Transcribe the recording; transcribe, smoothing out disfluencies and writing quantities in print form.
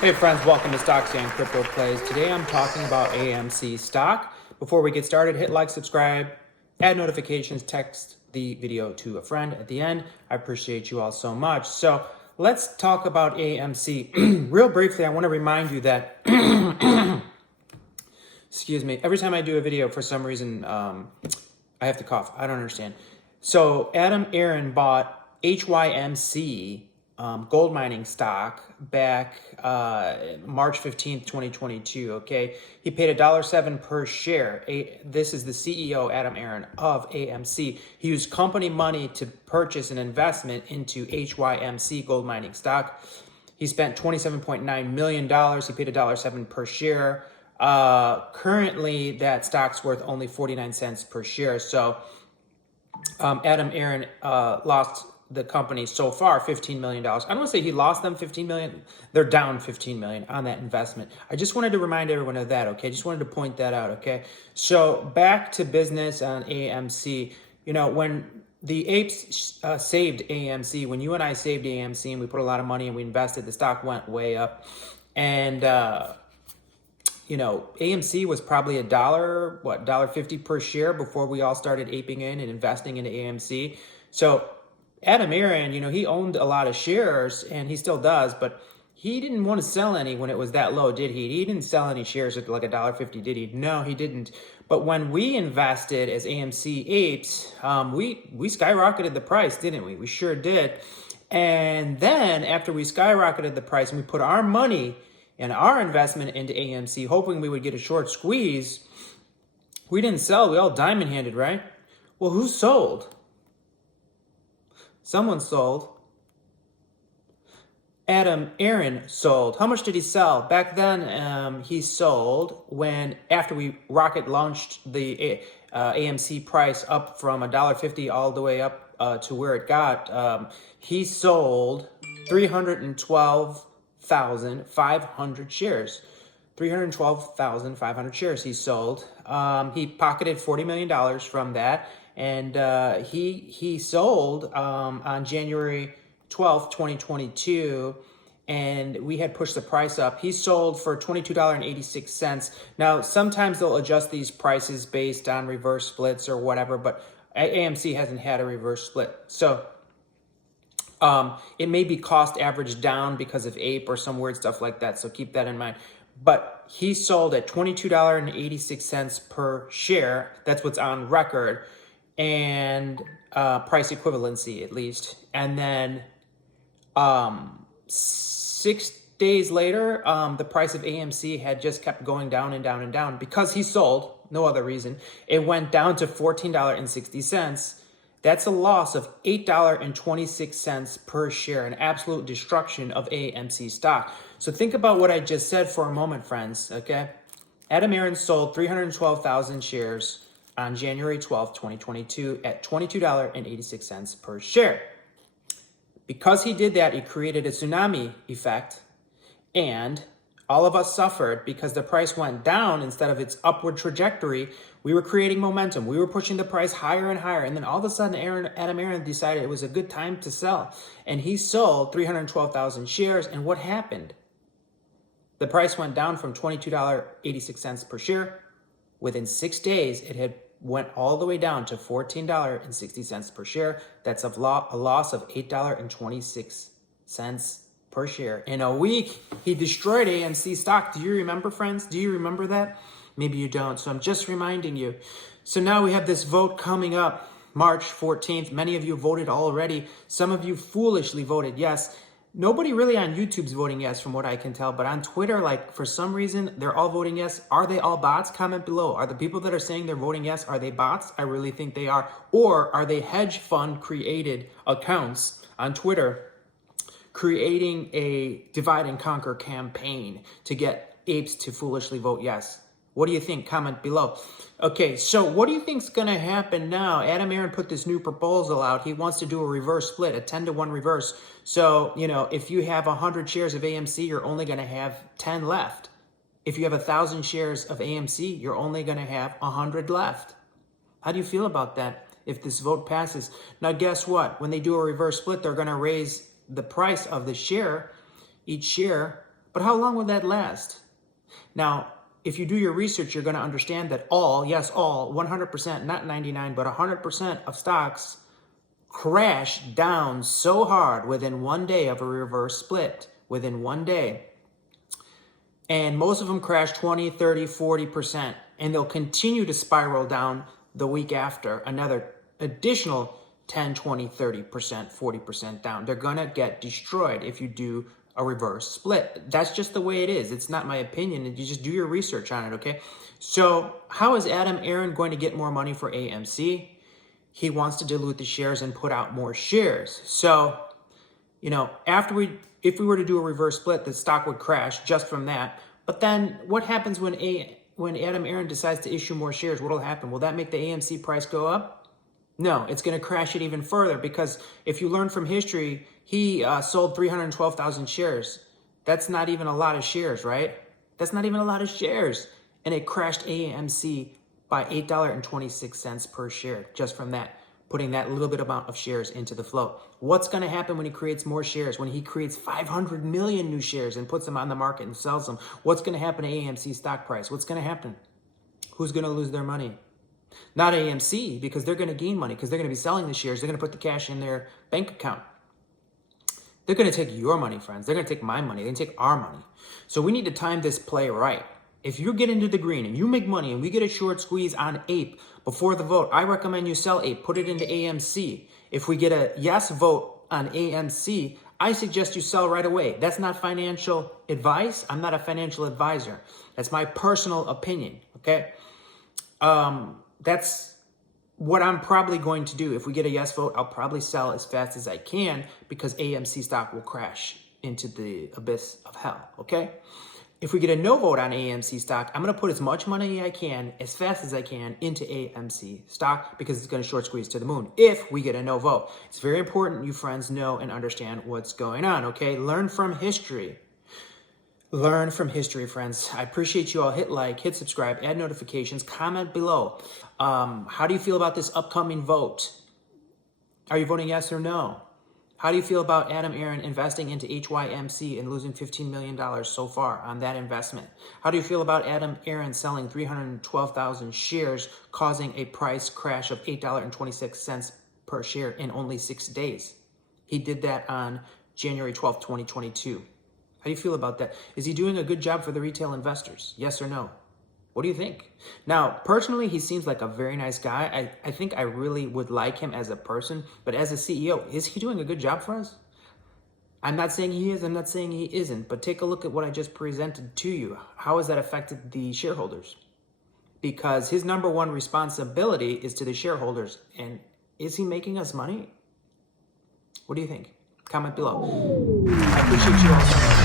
Hey friends, welcome to Stocks and Crypto Plays. Today I'm talking about AMC stock. Before we get started, hit like, subscribe, add notifications, text the video to a friend at the end. I appreciate you all so much. So let's talk about AMC. Real briefly, I want to remind you that, excuse me, every time I do a video, for some reason, I have to cough. I don't understand. So Aron bought HYMC gold mining stock back March 15th, 2022, okay? He paid $1.07 per share. This is the CEO, Aron, of AMC. He used company money to purchase an investment into HYMC gold mining stock. He spent $27.9 million. He paid $1.07 per share. Currently, that stock's worth only 49 cents per share. So Aron lost the company so far $15 million. I don't want to say he lost them $15 million. They're down $15 million on that investment. I just wanted to remind everyone of that, okay? Just wanted to point that out, okay? So back to business on AMC. You know, when the apes saved AMC, when you and I saved AMC and we put a lot of money and we invested, the stock went way up. And, you know, AMC was probably $1.50 per share before we all started aping in and investing into AMC. So Aron, you know, he owned a lot of shares and he still does, but he didn't want to sell any when it was that low, did he? He didn't sell any shares at like $1.50, did he? No, he didn't. But when we invested as AMC apes, we skyrocketed the price, didn't we? We sure did. And then after we skyrocketed the price and we put our money and our investment into AMC, hoping we would get a short squeeze, we didn't sell. We all diamond-handed, right? Well, who sold? Someone sold. Aron sold. How much did he sell? Back then, he sold after we rocket launched the AMC price up from $1.50 all the way up to where it got. He sold 312,500 shares. 312,500 shares he sold. He pocketed $40 million from that. And he sold on January 12th, 2022, and we had pushed the price up. He sold for $22.86. Now, sometimes they'll adjust these prices based on reverse splits or whatever, but AMC hasn't had a reverse split. So it may be cost averaged down because of APE or some weird stuff like that, so keep that in mind. But he sold at $22.86 per share. That's what's on record. And price equivalency at least. And then 6 days later, the price of AMC had just kept going down and down and down because he sold, no other reason. It went down to $14.60. That's a loss of $8.26 per share, an absolute destruction of AMC stock. So think about what I just said for a moment, friends, okay? Aron sold 312,000 shares on January 12th, 2022 at $22.86 per share. Because he did that, he created a tsunami effect, and all of us suffered because the price went down instead of its upward trajectory. We were creating momentum. We were pushing the price higher and higher, and then all of a sudden, Aron decided it was a good time to sell, and he sold 312,000 shares, and what happened? The price went down from $22.86 per share. Within 6 days, it had went all the way down to $14.60 per share. That's a loss of $8.26 per share. In a week, he destroyed AMC stock. Do you remember, friends? Do you remember that? Maybe you don't, so I'm just reminding you. So now we have this vote coming up, March 14th. Many of you voted already. Some of you foolishly voted yes. Nobody really on YouTube's voting yes from what I can tell, but on Twitter, like for some reason, they're all voting yes. Are they all bots? Comment below. Are the people that are saying they're voting yes, are they bots? I really think they are. Or are they hedge fund created accounts on Twitter creating a divide and conquer campaign to get apes to foolishly vote yes? What do you think? Comment below. Okay, so what do you think's going to happen now? Aron put this new proposal out. He wants to do a reverse split, a 10-to-1 reverse. So, you know, if you have 100 shares of AMC, you're only going to have 10 left. If you have 1,000 shares of AMC, you're only going to have 100 left. How do you feel about that if this vote passes? Now, guess what? When they do a reverse split, they're going to raise the price of the share, each share. But how long will that last? Now, if you do your research, you're going to understand that all, yes, all, 100%, not 99, but 100% of stocks crash down so hard within 1 day of a reverse split, within 1 day. And most of them crash 20, 30, 40%. And they'll continue to spiral down the week after, another additional 10, 20, 30%, 40% down. They're going to get destroyed if you do a reverse split. That's just the way it is. It's not my opinion. You just do your research on it, okay? So how is Aron going to get more money for AMC? He wants to dilute the shares and put out more shares. So, you know, if we were to do a reverse split, the stock would crash just from that. But then what happens when Aron decides to issue more shares? What will happen? Will that make the AMC price go up? No, it's going to crash it even further, because if you learn from history, he sold 312,000 shares. That's not even a lot of shares, right? That's not even a lot of shares. And it crashed AMC by $8.26 per share just from that, putting that little bit amount of shares into the float. What's going to happen when he creates more shares, when he creates 500 million new shares and puts them on the market and sells them? What's going to happen to AMC stock price? What's going to happen? Who's going to lose their money? Not AMC, because they're going to gain money, because they're going to be selling the shares. They're going to put the cash in their bank account. They're going to take your money, friends. They're going to take my money. They're going to take our money. So we need to time this play right. If you get into the green and you make money and we get a short squeeze on APE before the vote, I recommend you sell APE, put it into AMC. If we get a yes vote on AMC, I suggest you sell right away. That's not financial advice. I'm not a financial advisor. That's my personal opinion, okay? That's what I'm probably going to do. If we get a yes vote, I'll probably sell as fast as I can, because AMC stock will crash into the abyss of hell, okay? If we get a no vote on AMC stock, I'm going to put as much money I can, as fast as I can, into AMC stock, because it's going to short squeeze to the moon if we get a no vote. It's very important you friends know and understand what's going on, okay? Learn from history. Learn from history, friends. I appreciate you all. Hit like, hit subscribe, add notifications, comment below. How do you feel about this upcoming vote? Are you voting yes or no? How do you feel about Aron investing into HYMC and losing $15 million so far on that investment? How do you feel about Aron selling 312,000 shares, causing a price crash of $8.26 per share in only 6 days? He did that on January 12th, 2022. How do you feel about that? Is he doing a good job for the retail investors? Yes or no? What do you think? Now, personally, he seems like a very nice guy. I think I really would like him as a person, but as a CEO, is he doing a good job for us? I'm not saying he is, I'm not saying he isn't, but take a look at what I just presented to you. How has that affected the shareholders? Because his number one responsibility is to the shareholders. And is he making us money? What do you think? Comment below. I appreciate you all so much.